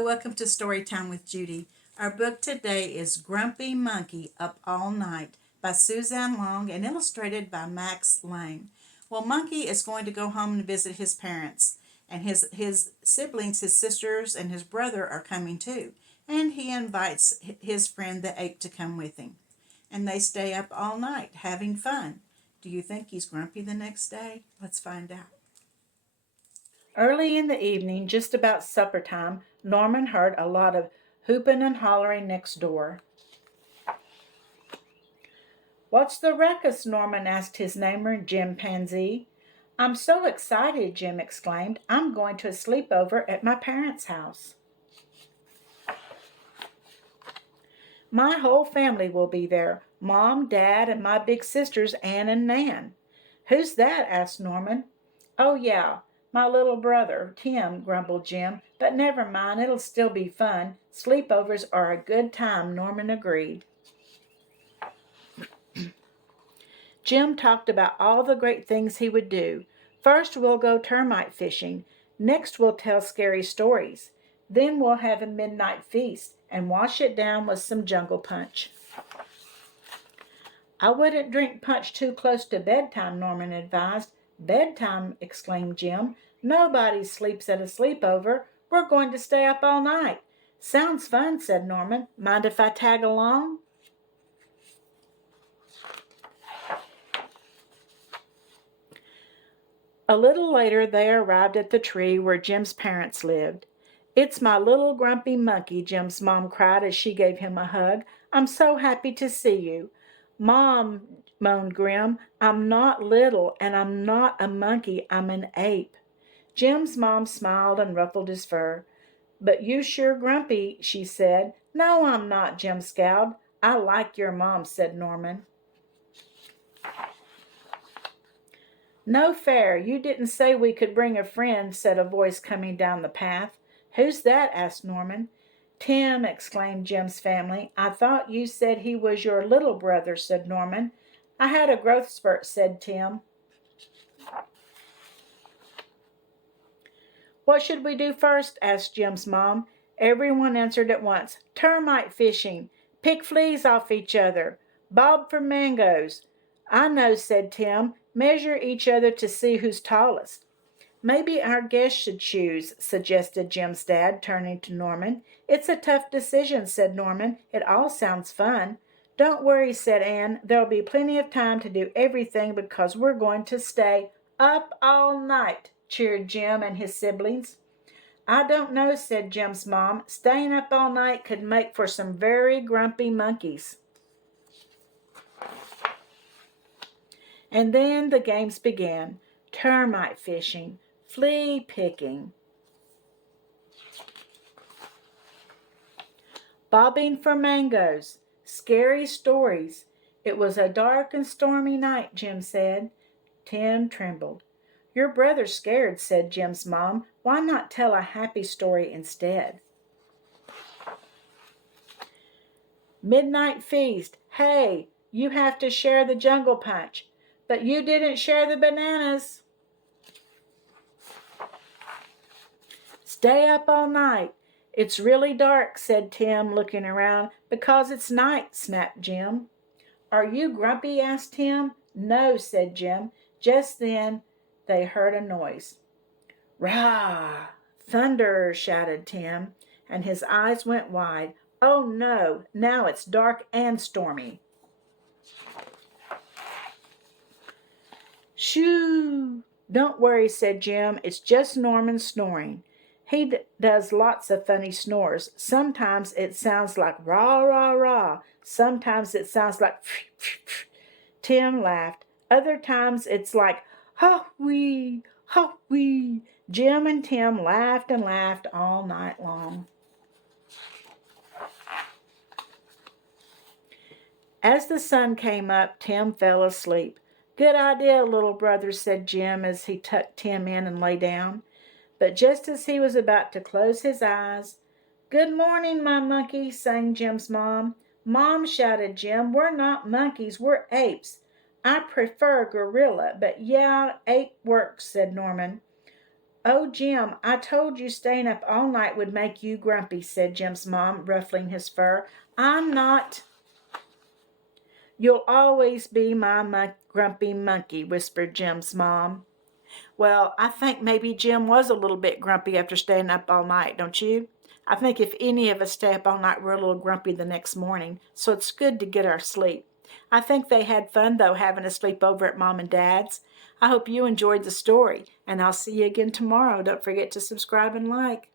Hello, welcome to Storytime with Judy. Our book today is Grumpy Monkey Up All Night by Suzanne Long and illustrated by Max Lang. Well, Monkey is going to go home and visit his parents, and his siblings, his sisters, and his brother are coming too. And he invites his friend the ape to come with him. And they stay up all night having fun. Do you think he's grumpy the next day? Let's find out. Early in the evening, just about supper time, Norman heard a lot of hooping and hollering next door. "What's the ruckus?" Norman asked his neighbor, Jim Pansy. "I'm so excited," Jim exclaimed. "I'm going to a sleepover at my parents' house. My whole family will be there. Mom, Dad, and my big sisters, Ann and Nan." "Who's that?" asked Norman. "Oh, yeah, my little brother, Tim," grumbled Jim. "But never mind, it'll still be fun. Sleepovers are a good time," Norman agreed. Jim talked about all the great things he would do. "First, we'll go termite fishing. Next, we'll tell scary stories. Then we'll have a midnight feast and wash it down with some jungle punch." "I wouldn't drink punch too close to bedtime," Norman advised. "Bedtime!" exclaimed Jim. "Nobody sleeps at a sleepover. We're going to stay up all night." "Sounds fun," said Norman. "Mind if I tag along?" A little later they arrived at the tree where Jim's parents lived. "It's my little grumpy monkey," Jim's mom cried as she gave him a hug. "I'm so happy to see you." "Mom," moaned Grim, "I'm not little, and I'm not a monkey. I'm an ape." Jim's mom smiled and ruffled his fur. "But you sure grumpy," she said. "No, I'm not," Jim scowled. "I like your mom," said Norman. "No fair. You didn't say we could bring a friend," said a voice coming down the path. "Who's that?" asked Norman. "Tim," exclaimed Jim's family. "I thought you said he was your little brother," said Norman. "I had a growth spurt," said Tim. "What should we do first?" asked Jim's mom. Everyone answered at once. "Termite fishing. Pick fleas off each other. Bob for mangoes." "I know," said Tim. "Measure each other to see who's tallest." "Maybe our guests should choose," suggested Jim's dad, turning to Norman. "It's a tough decision," said Norman. "It all sounds fun." "Don't worry," said Ann. "There'll be plenty of time to do everything because we're going to stay up all night," cheered Jim and his siblings. "I don't know," said Jim's mom. "Staying up all night could make for some very grumpy monkeys." And then the games began. Termite fishing, flea picking, bobbing for mangoes, scary stories. "It was a dark and stormy night," Jim said. Tim trembled. "Your brother's scared," said Jim's mom. "Why not tell a happy story instead?" "Midnight feast. Hey, you have to share the jungle punch." "But you didn't share the bananas." "Stay up all night." "It's really dark," said Tim, looking around. "Because it's night," snapped Jim. "Are you grumpy?" asked Tim. "No," said Jim. Just then they heard a noise. "Rah! Thunder!" shouted Tim, and his eyes went wide. "Oh no, now it's dark and stormy." "Shoo! Don't worry," said Jim. "It's just Norman snoring. He does lots of funny snores. Sometimes it sounds like rah, rah, rah. Sometimes it sounds like phew, phew, phew." Tim laughed. "Other times it's like ha-wee, ha-wee." Jim and Tim laughed and laughed all night long. As the sun came up, Tim fell asleep. "Good idea, little brother," said Jim as he tucked Tim in and lay down. But just as he was about to close his eyes, "Good morning, my monkey," sang Jim's mom. "Mom," shouted Jim, "we're not monkeys, we're apes." "I prefer gorilla, but yeah, ape works," said Norman. Oh, Jim, I told you staying up all night would make you grumpy, said Jim's mom, ruffling his fur. I'm not. You'll always be my grumpy monkey, whispered Jim's mom. Well, I think maybe Jim was a little bit grumpy after staying up all night, don't you? I think if any of us stay up all night, we're a little grumpy the next morning, so it's good to get our sleep. I think they had fun, though, having a sleep over at Mom and Dad's. I hope you enjoyed the story, and I'll see you again tomorrow. Don't forget to subscribe and like.